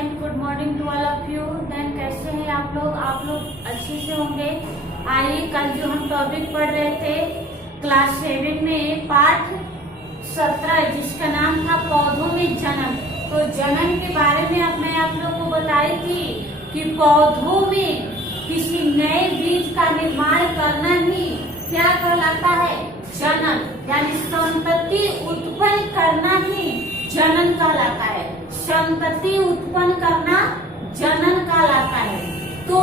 Then good morning to all of you. Then कैसे हैं आप लोग अच्छे से होंगे। आइए, कल जो हम टॉपिक पढ़ रहे थे क्लास 7 में पाठ 17 जिसका नाम था पौधों में जनन। तो जनन के बारे में मैं आप लोग को बताई थी कि पौधों में किसी नए बीज का निर्माण करना ही क्या कहलाता है, जनन। यानी संतति उत्पन्न करना ही जनन कहलाता है। संतति उत्पन्न करना जनन कहलाता है। तो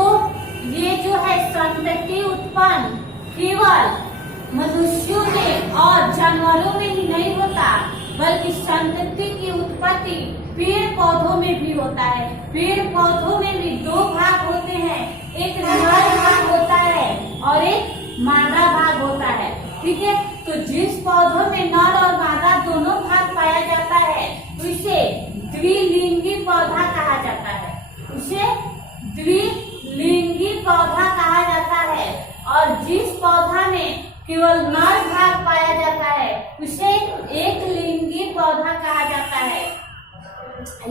ये जो है संतति उत्पन्न केवल मनुष्यों में और जानवरों में ही नहीं होता, बल्कि संतति की उत्पत्ति पेड़ पौधों में भी होता है। पेड़ पौधों में भी दो भाग होते हैं, एक नर भाग होता है और एक मादा भाग होता है। ठीक है, तो जिस पौधों में नर और मादा दोनों भाग पाया जाता है उसे द्विलिंगी पौधा कहा जाता है। उसे द्विलिंगी पौधा कहा जाता है। और जिस पौधा में केवल नर भाग पाया जाता है उसे एक लिंगी पौधा कहा जाता है।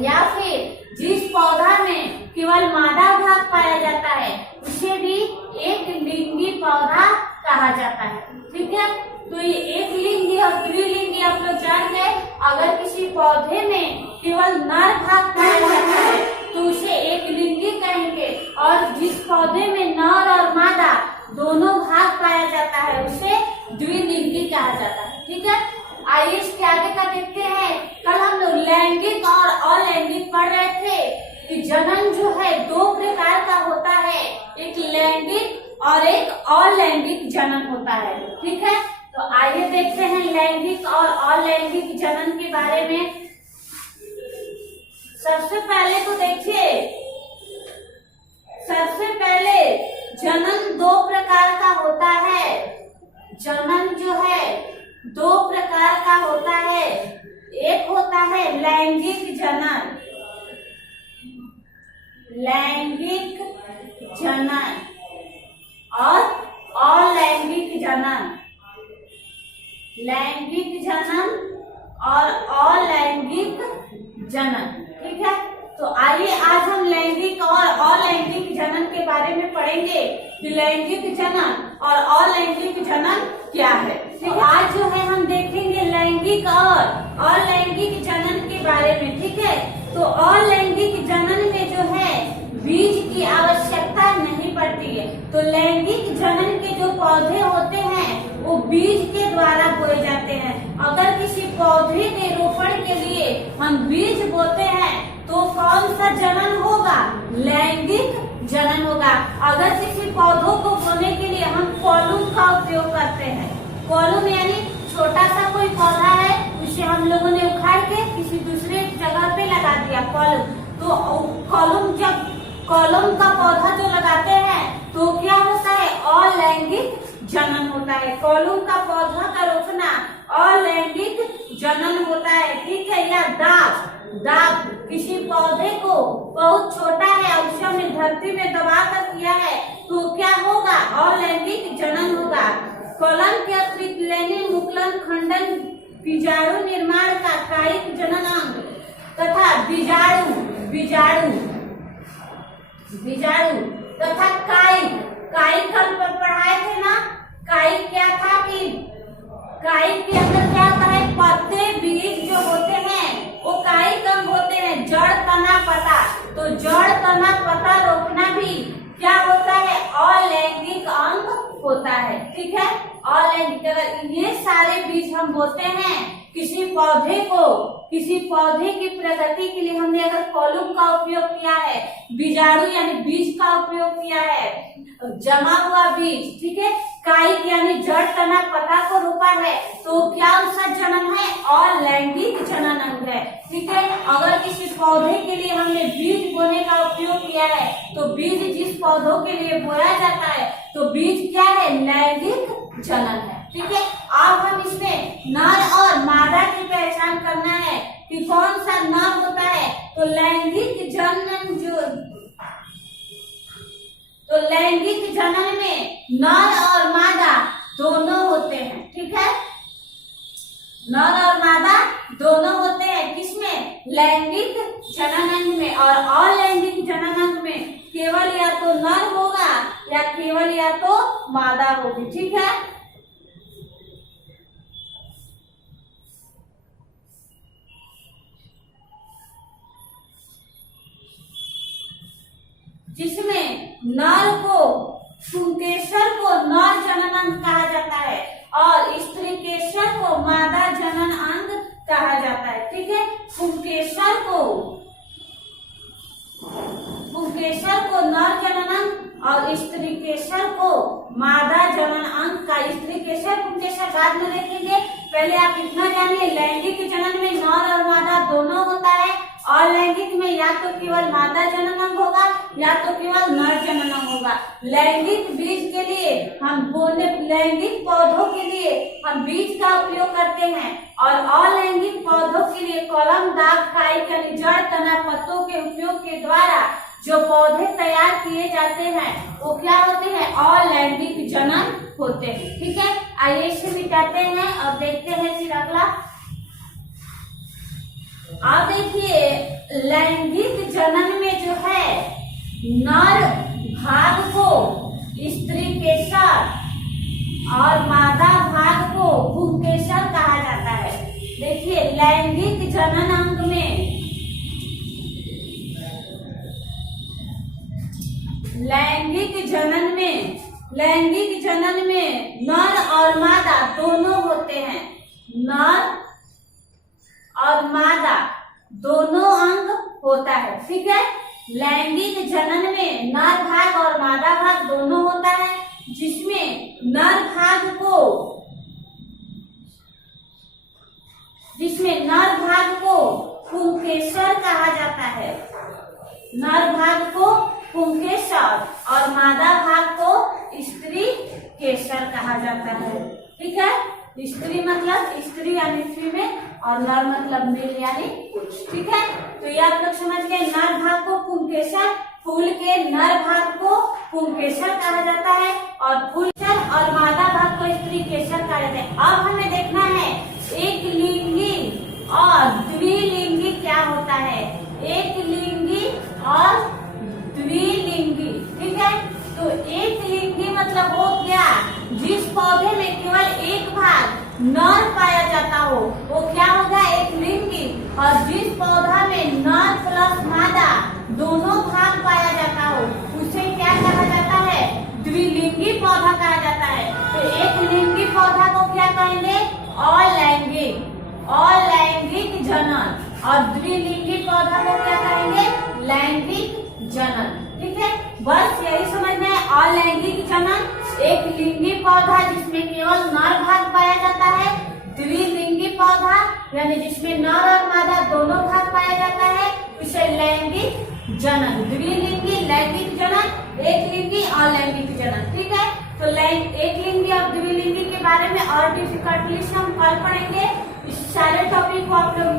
या फिर जिस पौधा में केवल मादा भाग पाया जाता है उसे भी एक लिंगी पौधा कहा जाता है। ठीक है, तो ये एक लिंगी और द्विलिंगी आप लोग जान गए। अगर किसी पौधे में केवल नर भाग पाया जाता है तो उसे एक लिंगी कहेंगे, और जिस पौधे में नर और मादा दोनों भाग पाया जाता है उसे द्विलिंगी कहा जाता है। ठीक है, आइए इसके आगे का देखते हैं। कल हम लोग लैंगिक और अलैंगिक पढ़ रहे थे कि जनन जो है दो प्रकार का होता है, एक लैंगिक और एक अलैंगिक जनन होता है। ठीक है, तो आइए देखते हैं लैंगिक और अलैंगिक जनन के बारे में। सबसे पहले तो देखिए, सबसे पहले जनन दो प्रकार का होता है। जनन जो है दो प्रकार का होता है। एक होता है लैंगिक जनन, लैंगिक जनन और अलैंगिक जनन। लैंगिक जनन और अलैंगिक जनन। ठीक है, तो आइए आज हम लैंगिक और अलैंगिक जनन के बारे में पढ़ेंगे कि लैंगिक जनन और अलैंगिक जनन क्या है। तो आज जो है हम देखेंगे लैंगिक और अलैंगिक जनन के बारे में। ठीक है, तो अलैंगिक जनन में जो है बीज की आवश्यकता नहीं पड़ती है। तो लैंगिक जनन के जो पौधे होते हैं वो बीज के द्वारा बोए जाते हैं। अगर किसी पौधे के रोपण के लिए हम बीज बोते हैं तो कौन सा जनन होगा, लैंगिक जनन होगा। अगर किसी पौधों को बोने के लिए हम कॉलम का उपयोग करते हैं, कॉलम यानी छोटा सा कोई पौधा है उसे हम लोगों ने उखाड़ के किसी दूसरे जगह पे लगा दिया कॉलम। तो कॉलम, जब कॉलम का पौधा जो लगाते हैं तो क्या होता है, अलैंगिक जनन होता है। कॉलम का पौधा का रोपना अलैंगिक जनन होता है। ठीक है, या दाब किसी पौधे को बहुत छोटा है उसे हमने धरती में दबा कर किया है तो क्या होगा, अलैंगिक जनन होगा। कॉलम के अतिरिक्त लेनिन, मुकुलन, खंडन, बीजाणु निर्माण का कायिक जनन अंग तथा बीजाणु तथा कायिक कल पर पढ़ाए थे ना। कायिक क्या था कि कायिक के अंदर क्या होता है, पत्ते बीज जो होते हैं वो कायिक अंग होते हैं। जड़ तना पत्ता, तो जड़ तना पत्ता रोपना भी क्या होता है, अलैंगिक अंग होता है। ठीक है, अलैंगिक। अगर ये सारे बीज हम बोते हैं किसी पौधे को, किसी पौधे की प्रगति के लिए हमने अगर कॉलम का उपयोग किया है, बीजाणु यानी बीज का उपयोग किया है, जमा हुआ बीज। ठीक है, कायिक यानी जड़ तना पत्ता को रोपा है तो क्या उसका जनन है, अलैंगिक जनन अंग है। ठीक है, अगर किसी पौधे के लिए हमने बीज बोने का उपयोग किया है तो बीज जिस पौधों के लिए बोया जाता है तो बीज क्या है, लैंगिक जनन है। ठीक है, अब हम इसमें नर और मादा की पहचान करना है कि कौन सा नर होता है। तो लैंगिक जनन में नर और मादा दोनों होते हैं। ठीक है, नर और मादा दोनों होते हैं। किसमें, लैंगिक जननांग में और अलैंगिक जननांग में केवल या तो नर होगा या केवल या तो मादा होगी। ठीक है, जिसमें नर को पुंकेसर को नर जनन अंग कहा जाता है और स्त्रीकेसर को मादा जनन अंग कहा जाता है। ठीक है, पुंकेसर को नर जनन अंग और स्त्रीकेसर को मादा जनन अंग का। स्त्रीकेसर पुंकेसर बाद में देखेंगे, पहले आप इतना जानिए लैंगिक जनन में नर और मादा दोनों होता है और लैंगिक में या तो केवल मादा जनन अंग होगा या तो केवल नर जनन अंग होगा। लैंगिक बीज के लिए हम बोने, लैंगिक पौधों के लिए हम बीज का उपयोग करते हैं और अलैंगिक पौधों के लिए कलम, दाग, काई, जड़, तना, पत्तों के उपयोग के द्वारा जो पौधे तैयार किए जाते हैं वो क्या होते हैं, अलैंगिक जनन होते हैं। ठीक है, आइए इसे मिटाते हैं और देखते हैं फिर अगला। अब देखिए लैंगिक जनन में जो है नर भाग को स्त्रीकेसर और मादा भाग को पुंकेसर कहा जाता है। देखिए लैंगिक जनन अंग में लैंगिक जनन में नर और मादा दोनों होते हैं। नर और मादा दोनों अंग होता है। ठीक है, लैंगिक जनन में नर भाग और मादा भाग दोनों होता है, जिसमें नर भाग को पुंकेसर कहा जाता है। नर भाग को पुंकेसर और मादा भाग को स्त्रीकेसर कहा जाता है। ठीक है, स्त्री मतलब स्त्री यानी फीमेल और नर मतलब मेल यानी पुरुष। ठीक है, तो ये आप लोग समझ गए। नर भाग को पुंकेसर, फूल के नर भाग को पुंकेसर कहा जाता है और फूलचर और मादा भाग को स्त्रीकेसर कहा जाता है। अब हमें देखना है एक लिंगी और द्विलिंगी क्या होता है। एक लिंगी और द्विलिंगी। ठीक है, तो एक लिंगी मतलब हो क्या, जिस पौधे में केवल एक भाग नर पाया जाता हो वो क्या होगा, एक लिंगी। और जिस पौधा में नर प्लस मादा दोनों भाग पाया जाता हो उसे क्या कहा जाता है, द्विलिंगी पौधा कहा जाता है। तो एक लिंगी पौधा को क्या कहेंगे, अलैंगिक जनन और द्विलिंगी पौधा को क्या कहेंगे, लैंगिक जनन। ठीक है, बस यही समझना है। अलैंगिक जनन एक लिंगी पौधा जिसमें केवल नर भाग पाया जाता है। द्विलिंगी पौधा यानी जिसमें नर और मादा दोनों भाग पाया जाता है उसे लैंगिक जनन। द्विलिंगी लैंगिक जनन, एक लिंगी और लैंगिक जनन। ठीक है, तो एक लिंगी और द्विलिंगी के बारे में और डिफिकल्टली हम कल पढ़ेंगे। इस सारे टॉपिक को आप लोग